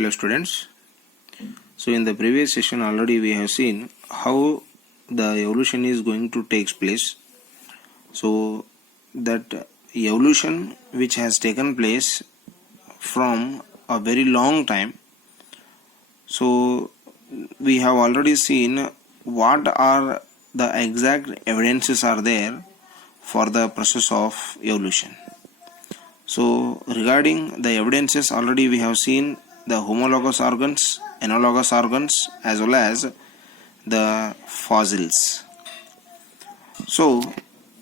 Hello students. So in the previous session already we have seen how the evolution is going to take place. So that evolution which has taken place from a very long time. So we have already seen what are the exact evidences are there for the process of evolution. So regarding the evidences, already we have seen the homologous organs, analogous organs, as well as the fossils. So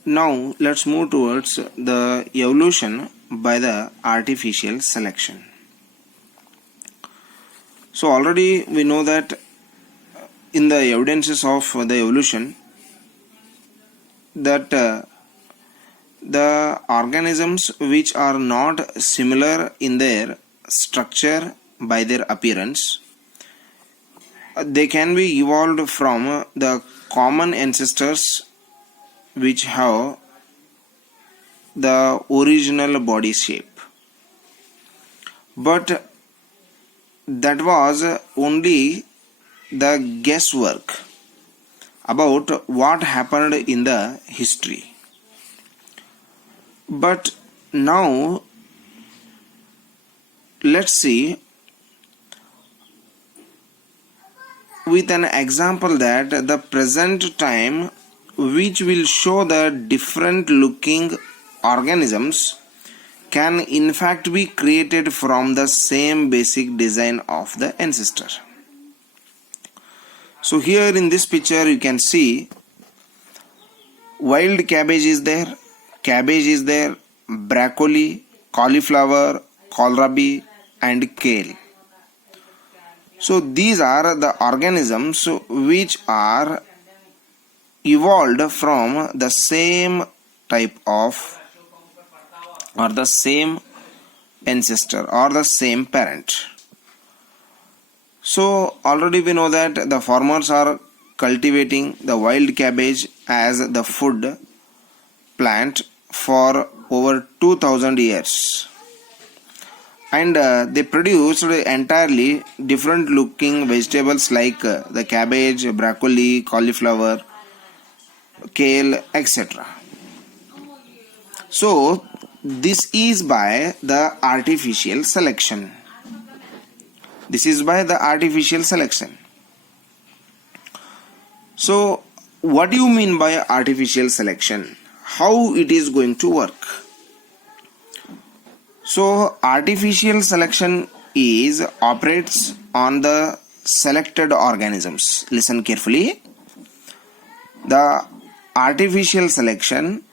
now let's move towards the evolution by the artificial selection. So already we know that in the evidences of the evolution that the organisms which are not similar in their structure by their appearance, they can be evolved from the common ancestors which have the original body shape. But that was only the guesswork about what happened in the history. But now let's see with an example that the present time which will show the different looking organisms can in fact be created from the same basic design of the ancestor. So here in this picture you can see wild cabbage is there, broccoli, cauliflower, kohlrabi and kale. So these are the organisms which are evolved from the same type of or the same ancestor or the same parent. So already we know that the farmers are cultivating the wild cabbage as the food plant for over 2000 years. And they produced entirely different looking vegetables like the cabbage, broccoli, cauliflower, kale, etc. So this is by the artificial selection. So what do you mean by artificial selection? How it is going to work? So artificial selection operates on the selected organisms. Listen carefully. The artificial selection,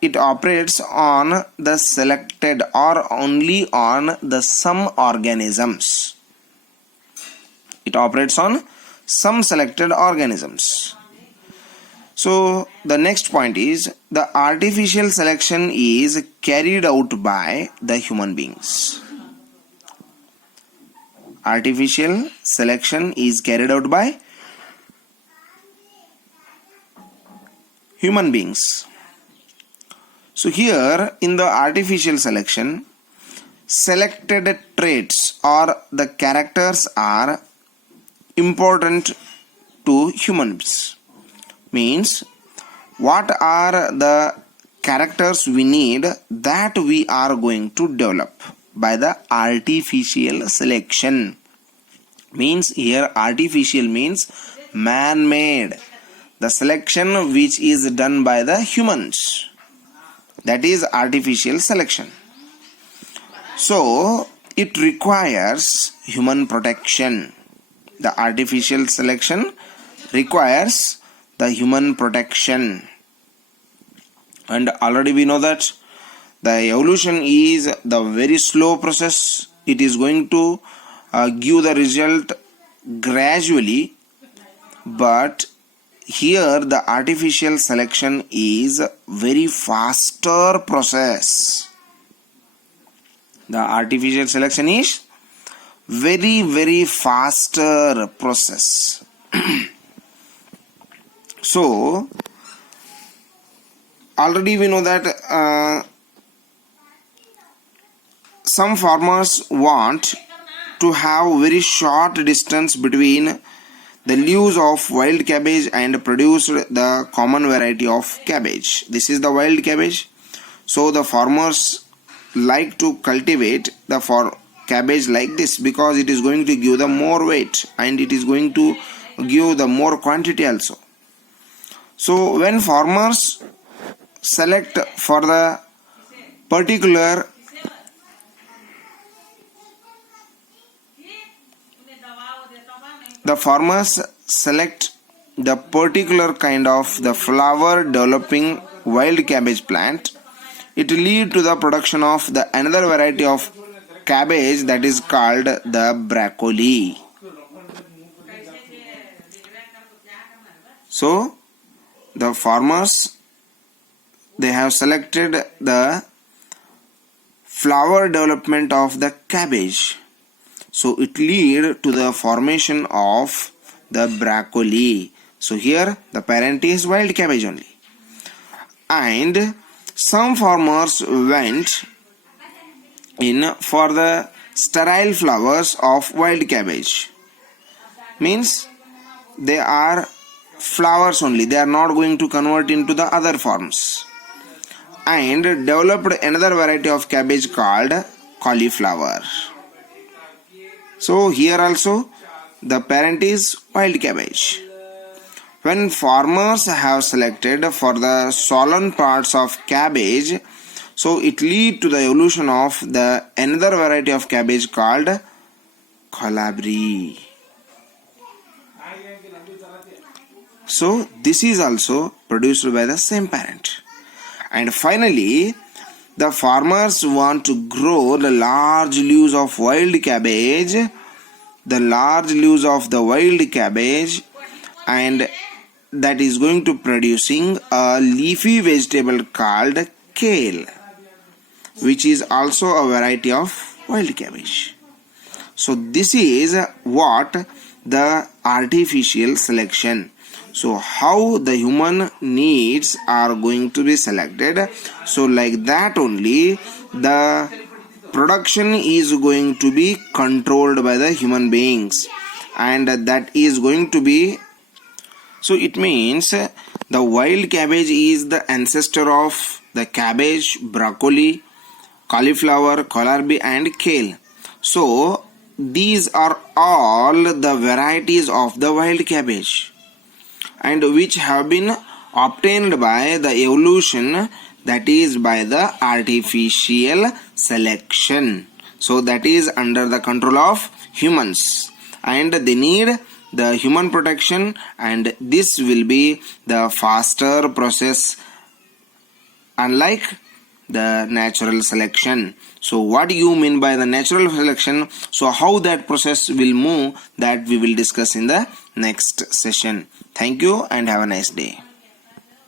it operates on the selected or only on the some organisms. It operates on some selected organisms. So the next point is the artificial selection is carried out by the human beings. Artificial selection is carried out by human beings. So here in the artificial selection, selected traits or the characters are important to humans. Means what are the characters we need that we are going to develop by the artificial selection. Means here artificial means man-made. The selection which is done by the humans. That is artificial selection. So it requires human protection. The artificial selection requires the human protection. And already we know that the evolution is the very slow process. It is going to give the result gradually, but here the artificial selection is very faster process. The artificial selection is very faster process. So already we know that some farmers want to have very short distance between the leaves of wild cabbage and produced the common variety of cabbage. This is the wild cabbage. So the farmers like to cultivate the cabbage like this because it is going to give the more weight and it is going to give the more quantity also. So when farmers select for the particular kind of the flower developing wild cabbage plant, it lead to the production of the another variety of cabbage that is called the broccoli. So the farmers, they have selected the flower development of the cabbage, so it lead to the formation of the broccoli. So here the parent is wild cabbage only. And some farmers went in for the sterile flowers of wild cabbage. Means they are flowers only, they are not going to convert into the other forms, and developed another variety of cabbage called cauliflower. So here also the parent is wild cabbage. When farmers have selected for the solan parts of cabbage, so it lead to the evolution of the another variety of cabbage called kalabri. So this is also produced by the same parent. And finally, the farmers want to grow the large leaves of wild cabbage, and that is going to producing a leafy vegetable called kale, which is also a variety of wild cabbage. So this is what the artificial selection. So how the human needs are going to be selected. So like that only the production is going to be controlled by the human beings, and that is going to be, so it means the wild cabbage is the ancestor of the cabbage, broccoli, cauliflower, kohlrabi and kale. So these are all the varieties of the wild cabbage, and which have been obtained by the evolution, that is by the artificial selection. So that is under the control of humans, and they need the human protection, and this will be the faster process unlike the natural selection. So what do you mean by the natural selection? So how that process will move, that we will discuss in the next session. Thank you and have a nice day.